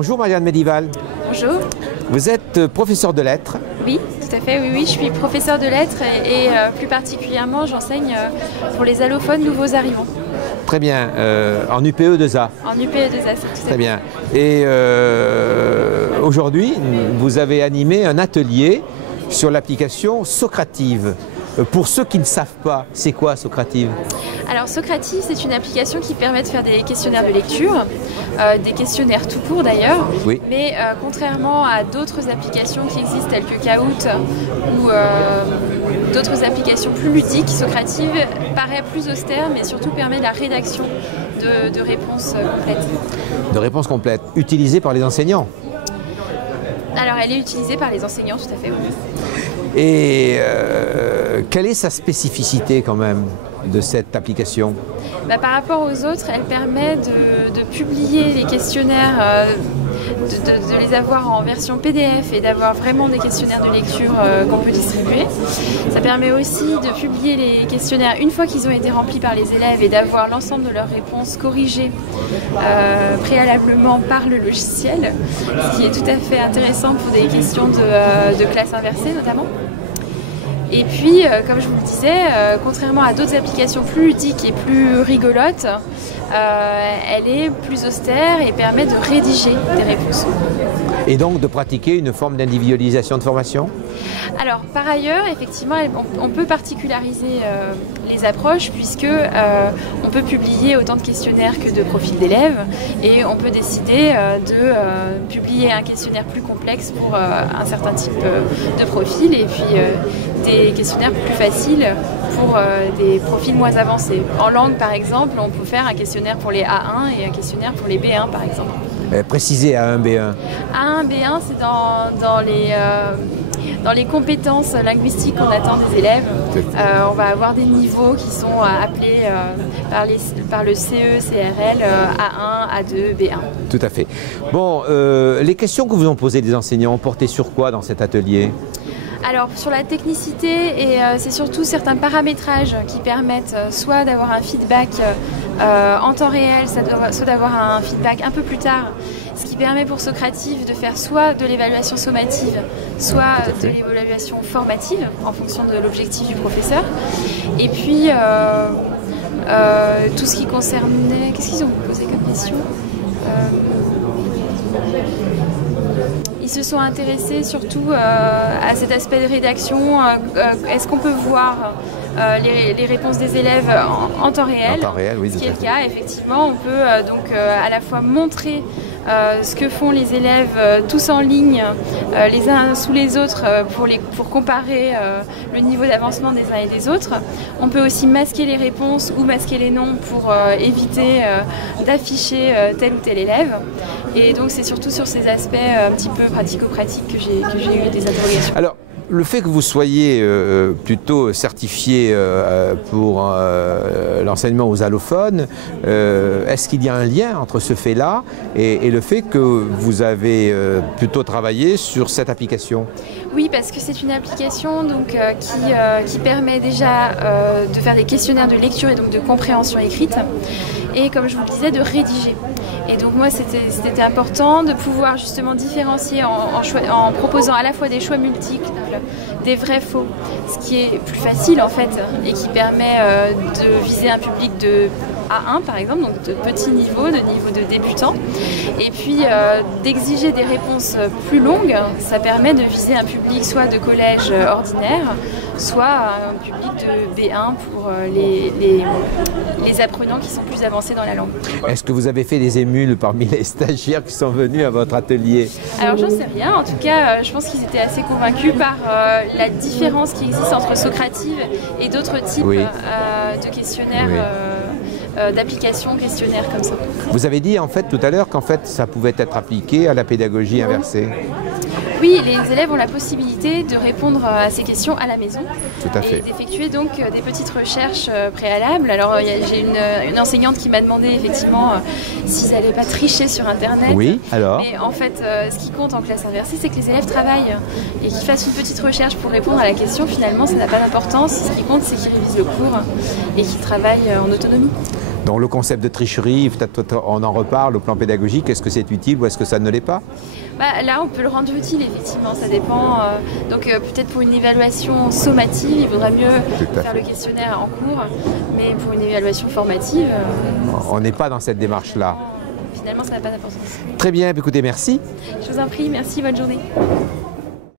Bonjour Marianne Médival. Bonjour. Vous êtes professeur de lettres. Oui, tout à fait, oui, je suis professeur de lettres et plus particulièrement j'enseigne pour les allophones nouveaux arrivants. Très bien, en UPE2A. En UPE2A, c'est tout à fait. Très bien. Et aujourd'hui, vous avez animé un atelier sur l'application Socrative. Pour ceux qui ne savent pas, c'est quoi Socrative? Alors Socrative, c'est une application qui permet de faire des questionnaires de lecture, des questionnaires tout court d'ailleurs, oui. Mais contrairement à d'autres applications qui existent telles que Kahoot ou d'autres applications plus ludiques, Socrative paraît plus austère mais surtout permet la rédaction de réponses complètes. De réponses complètes, utilisées par les enseignants? Alors elle est utilisée par les enseignants, tout à fait, oui. Et quelle est sa spécificité quand même de cette application? Par rapport aux autres, elle permet de publier les questionnaires, de les avoir en version PDF et d'avoir vraiment des questionnaires de lecture qu'on peut distribuer. Ça permet aussi de publier les questionnaires une fois qu'ils ont été remplis par les élèves et d'avoir l'ensemble de leurs réponses corrigées préalablement par le logiciel, ce qui est tout à fait intéressant pour des questions de classe inversée notamment. Et puis, comme je vous le disais, contrairement à d'autres applications plus ludiques et plus rigolotes, elle est plus austère et permet de rédiger des réponses. Et donc de pratiquer une forme d'individualisation de formation? Alors, par ailleurs, effectivement, on peut particulariser les approches puisque on peut publier autant de questionnaires que de profils d'élèves et on peut décider de publier un questionnaire plus complexe pour un certain type de profil et puis des questionnaires plus faciles pour des profils moins avancés. En langue, par exemple, on peut faire un questionnaire pour les A1 et un questionnaire pour les B1, par exemple. Précisez A1, B1. A1, B1, c'est dans les compétences linguistiques qu'on attend des élèves. On va avoir des niveaux qui sont appelés par le CE, CRL, A1, A2, B1. Tout à fait. Bon, les questions que vous ont posées des enseignants ont porté sur quoi dans cet atelier? Alors sur la technicité et c'est surtout certains paramétrages qui permettent soit d'avoir un feedback en temps réel, soit d'avoir un feedback un peu plus tard, ce qui permet pour Socrative de faire soit de l'évaluation sommative, soit de l'évaluation formative en fonction de l'objectif du professeur. Et puis tout ce qui concernait... Qu'est-ce qu'ils ont posé comme question? Ils se sont intéressés surtout à cet aspect de rédaction. Est-ce qu'on peut voir les réponses des élèves en temps réel? En temps réel, oui. Ce qui est le cas, effectivement. On peut donc à la fois montrer ce que font les élèves tous en ligne, les uns sous les autres, pour comparer le niveau d'avancement des uns et des autres. On peut aussi masquer les réponses ou masquer les noms pour éviter d'afficher tel ou tel élève. Et donc c'est surtout sur ces aspects un petit peu pratico-pratiques que j'ai eu des interrogations. Alors, le fait que vous soyez plutôt certifié pour l'enseignement aux allophones, est-ce qu'il y a un lien entre ce fait-là et le fait que vous avez plutôt travaillé sur cette application? Oui, parce que c'est une application donc, qui permet déjà de faire des questionnaires de lecture et donc de compréhension écrite et, comme je vous le disais, de rédiger. Et donc moi, c'était important de pouvoir justement différencier en proposant à la fois des choix multiples, des vrais faux, ce qui est plus facile en fait et qui permet de viser un public de A1 par exemple, donc de petit niveau, de niveau de débutant. Et puis d'exiger des réponses plus longues, ça permet de viser un public soit de collège ordinaire, soit un public de B1 pour les apprenants qui sont plus avancés dans la langue. Est-ce que vous avez fait des émules parmi les stagiaires qui sont venus à votre atelier? Alors j'en sais rien, en tout cas je pense qu'ils étaient assez convaincus par la différence qui existe entre Socrative et d'autres types de questionnaires. D'applications questionnaires comme ça. Vous avez dit en fait tout à l'heure qu'en fait ça pouvait être appliqué à la pédagogie inversée. Oui, les élèves ont la possibilité de répondre à ces questions à la maison. Tout à fait. Et d'effectuer donc des petites recherches préalables. Alors j'ai une enseignante qui m'a demandé effectivement s'ils n'allaient pas tricher sur Internet. Oui, alors. Mais en fait, ce qui compte en classe inversée, c'est que les élèves travaillent et qu'ils fassent une petite recherche pour répondre à la question. Finalement, ça n'a pas d'importance. Ce qui compte, c'est qu'ils révisent le cours et qu'ils travaillent en autonomie. Donc le concept de tricherie, peut-être on en reparle au plan pédagogique, est-ce que c'est utile ou est-ce que ça ne l'est pas? Là, on peut le rendre utile, effectivement, ça dépend. Peut-être pour une évaluation sommative, il vaudrait mieux faire le questionnaire en cours, mais pour une évaluation formative... on n'est pas dans cette démarche-là. Finalement, ça n'a pas d'importance. Très bien, écoutez, merci. Je vous en prie, merci, bonne journée.